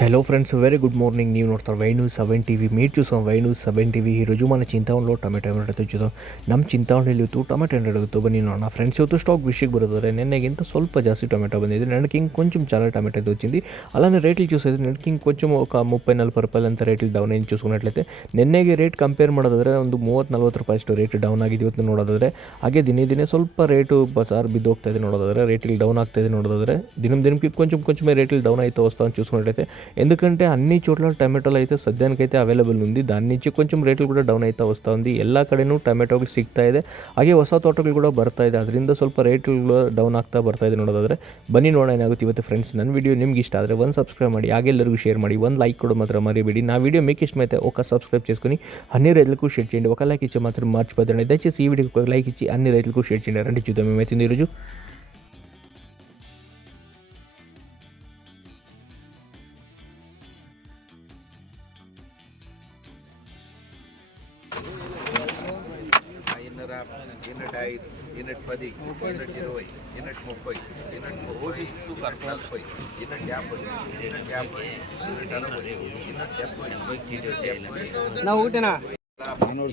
Hello friends, very good morning. ನೀವು ನೋಡ್ತಾರೆ ವೈ7 టీవీ. మీరు చూసాం ವೈ7 టీవీ. ఈరోజు మన చింತಾವಣలో ಟೊಮೆಟೊ ರೇಟ್ చూద్దాం. ನಮ್ಮ చింತಾವಣೆಯಲ್ಲಿ ಇವತ್ತು ಟೊಮೆಟೊ ರೇಟ್ ಬನ್ನಿ ನೋಡೋಣ ಫ್రెಂಡ್ಸ್. ಇವತ್ತು స్టాక్ విషయಕ್ಕೆ బరుతారు. నిన్నగినంత ಸ್ವಲ್ಪ ಜಾಸ್ತಿ ಟೊಮೆಟೊ ಬಂದಿದೆ. నెలకి ఇంకొంచెం చాలా టొమాటో అయితే వచ్చింది. అలానే రేట్లు చూసేది నెలకి ఇంకొంచెం ఒక 30-40 రూపాయలు ಅಂತ ರೇಟಲ್ಲಿ ಡೌನ್ ಏನು చూసుకున్నట్లయితే ನಿನ್ನೆಗೆ ರೇಟ್ ಕಂಪೇರ್ ಮಾಡೋದಾದರೆ ಒಂದು 30-40 ರೂಪಾಯಿ ಅಷ್ಟು ರೇಟ್ ಡೌನ್ ಆಗಿದೆ ಇವತ್ತು ನೋಡೋದಾದರೆ. ಹಾಗೆ ದಿನೇ ಸ್ವಲ್ಪ ರೇಟು ಬಜಾರ್ ಬಿದ್ದೋಗ್ತಾ ಇದೆ ನೋಡೋದಾದರೆ. ರೇಟಲ್ಲಿ ಡೌನ್ ಆಗ್ತಾ ಇದೆ ನೋಡೋದಾದರೆ. ದಿನಕ್ಕೆ కొంచెం రేట్లు డౌన్ అయితే వస్తామని చూసుకున్నట్లయితే, ఎందుకంటే అన్ని చోట్ల టమాటోలు అయితే సద్యానికైతే అవైలబుల్ ఉంది. దాని నుంచి కొంచెం రేట్లు కూడా డౌన్ అయితే వస్తూ ఉంది. ಎಲ್ಲ ಕಡೆನೂ ಟೊಮೆಟೊಗಳು ಸಿಗ್ತಾ ಇದೆ. ಹಾಗೆ ಹೊಸ ತೋಟಗಳು ಕೂಡ ಬರ್ತಾ ಇದೆ. ಅದರಿಂದ ಸ್ವಲ್ಪ ರೇಟ್ಗಳು ಡೌನ್ ಆಗ್ತಾ ಬರ್ತಾ ಇದೆ ನೋಡೋದಾದರೆ. ಬನ್ನಿ ನೋಡೋಣ ಏನಾಗುತ್ತೆ ಇವತ್ತು ಫ್ರೆಂಡ್ಸ್. ನನ್ನ ವಿಡಿಯೋ ನಿಮ್ಗೆ ಇಷ್ಟ ಆದರೆ ಒಂದು ಸಬ್ಸ್ಕ್ರೈಬ್ ಮಾಡಿ, ಹಾಗೆ ಎಲ್ಲರಿಗೂ షేర్ ಮಾಡಿ, ಒಂದು లైక్ కూడా మాత్రం మరిబెడి. నా వీడియో మీకు ఇష్టమైతే ఒక సబ్స్క్రైబ్ చేసుకుని అన్ని రైతులకు షేర్ చేయండి. ఒక లైక్ ఇచ్చి మాత్రం మర్చిపోతండి. దయచేసి ఈ వీడియోకి ఒక లైక్ ఇచ్చి అన్ని రైతులకు షేర్ చేయండి. రండి చూద్దాం ఏమైతుంది ఈరోజు.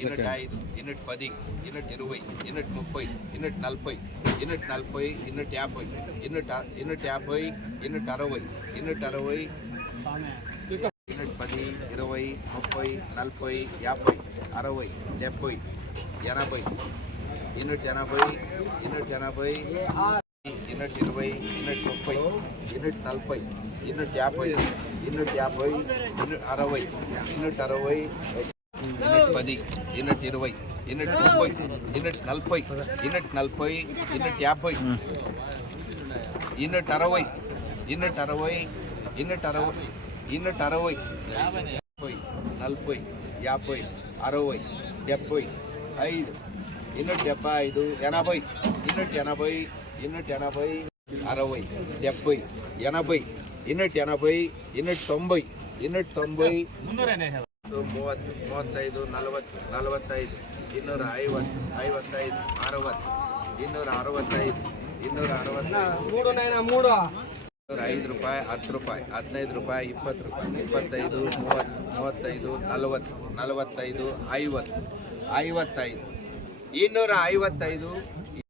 యూనిట్ 5, యూనిట్ 10, యూనిట్ 20, యూనిట్ 30, యూనిట్ 40, యూనిట్ 40, యూనిట్ 50, యూనిట్ 60, యూనిట్ 5, యూనిట్ 10, యూనిట్ 20, యూనిట్ 30, యూనిట్ 40, యూనిట్ 50, యూనిట్ 50, యూనిట్ 60, యూనిట్ 60, యూనిట్ 10, యూనిట్ 10, 20, 30, 40, 50, 60, 70, 80, యూనిట్ 80, యూనిట్ 20, యూనిట్ 30, యూనిట్ 40, యూనిట్ 50, యూనిట్ 60, యూనిట్ 60, యూనిట్ 10, యూనిట్ 20, యూనిట్ 30, యూనిట్ 40, యూనిట్ 40, యూనిట్ 50, యూనిట్ 60, యూనిట్ 60, యూనిట్ 60, యూనిట్ 60, 40, 50, 60, 70, 5, యూనిట్ 75, 80, యూనిట్ 80, యూనిట్ 80, 60, 70, 80, యూనిట్ 80, యూనిట్ 90, యూనిట్ 90, 30, 35, 40, 45, 250, 55, 60, 265, 265, 5 ರೂಪಾಯಿ, 10 ರೂಪಾಯಿ, 15 ರೂಪಾಯಿ, 20 ರೂಪಾಯಿ, 25, 30, 35, 40, 45, 50, 55, 255,